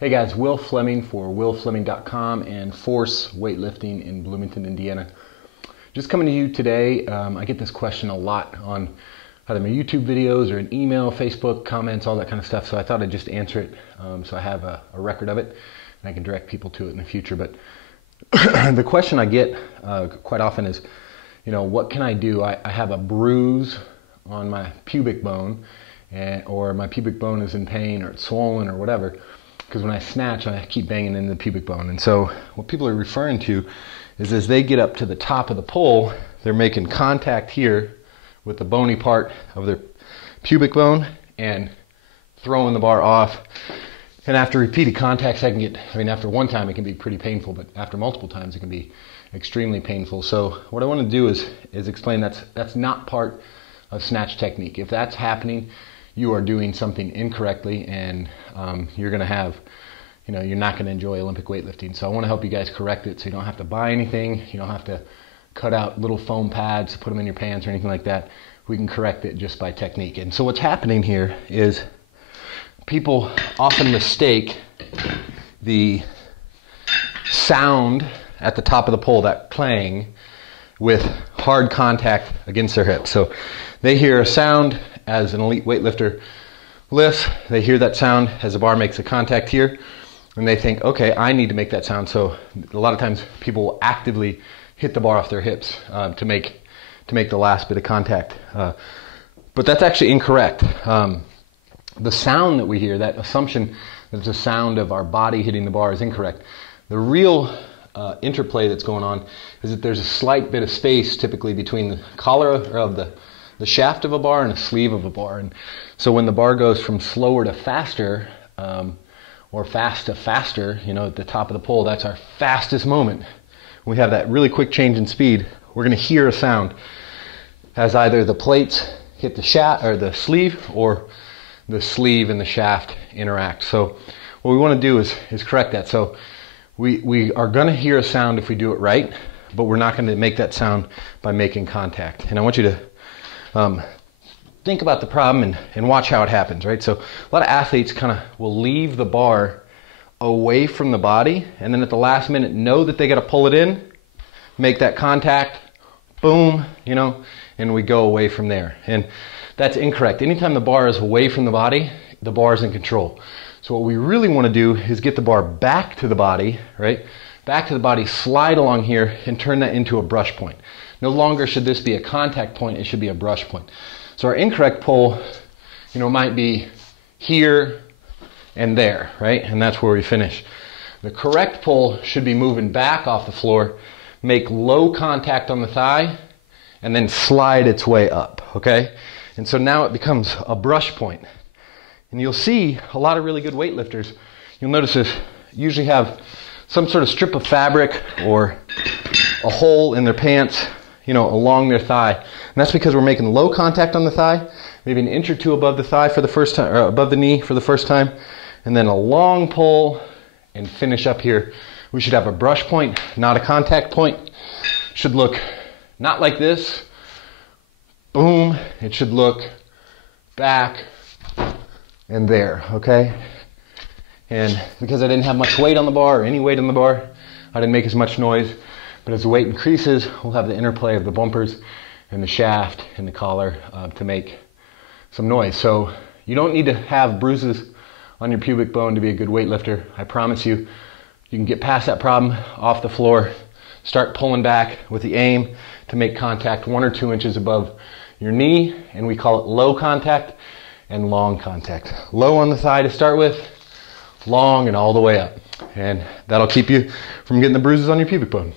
Hey guys, Will Fleming for willfleming.com and Force Weightlifting in Bloomington, Indiana. Just coming to you today. I get this question a lot on either my YouTube videos or in email, Facebook, comments, all that kind of stuff. So I thought I'd just answer it so I have a record of it and I can direct people to it in the future. But the question I get quite often is, what can I do? I have a bruise on my pubic bone or my pubic bone is in pain or it's swollen or whatever. Because when I snatch, I keep banging into the pubic bone. And so what people are referring to is as they get up to the top of the pole, they're making contact here with the bony part of their pubic bone and throwing the bar off. And after repeated contacts, after one time it can be pretty painful, but after multiple times it can be extremely painful. So what I want to do is explain that's not part of snatch technique. If that's happening, you are doing something incorrectly, and you're going to have, you're not going to enjoy Olympic weightlifting. So I want to help you guys correct it so you don't have to buy anything. You don't have to cut out little foam pads to put them in your pants or anything like that. We can correct it just by technique. And so what's happening here is people often mistake the sound at the top of the pole, that clang, with hard contact against their hips. So they hear a sound as an elite weightlifter lifts, they hear that sound as the bar makes a contact here, and they think, okay, I need to make that sound. So a lot of times people will actively hit the bar off their hips to make the last bit of contact. But that's actually incorrect. The sound that we hear, that assumption that it's a sound of our body hitting the bar, is incorrect. The real interplay that's going on is that there's a slight bit of space typically between the collar of the shaft of a bar and the sleeve of a bar. And so when the bar goes from slower to faster, or fast to faster, at the top of the pole, that's our fastest moment. When we have that really quick change in speed, we're going to hear a sound as either the plates hit the shaft or the sleeve, or the sleeve and the shaft interact. So what we want to do is correct that. So we are going to hear a sound if we do it right, but we're not going to make that sound by making contact. And I want you to think about the problem and watch how it happens, right? So a lot of athletes kind of will leave the bar away from the body, and then at the last minute know that they got to pull it in, make that contact, boom, and we go away from there. And that's incorrect. Anytime the bar is away from the body, the bar is in control. So what we really want to do is get the bar back to the body, right? Back to the body, slide along here, and turn that into a brush point. No longer should this be a contact point, it should be a brush point. So our incorrect pull, might be here and there, right? And that's where we finish. The correct pull should be moving back off the floor, make low contact on the thigh, and then slide its way up, okay? And so now it becomes a brush point. And you'll see a lot of really good weightlifters, you'll notice this, usually have some sort of strip of fabric or a hole in their pants, along their thigh. And that's because we're making low contact on the thigh, maybe an inch or two above the thigh for the first time, or above the knee for the first time, and then a long pull and finish up here. We should have a brush point, not a contact point. Should look not like this, boom. It should look back and there, okay? And because I didn't have much weight on the bar or any weight on the bar, I didn't make as much noise. But as the weight increases, we'll have the interplay of the bumpers and the shaft and the collar to make some noise. So you don't need to have bruises on your pubic bone to be a good weightlifter. I promise you, you can get past that problem off the floor, start pulling back with the aim to make contact 1 or 2 inches above your knee, and we call it low contact and long contact. Low on the thigh to start with, long and all the way up. And that'll keep you from getting the bruises on your pubic bone.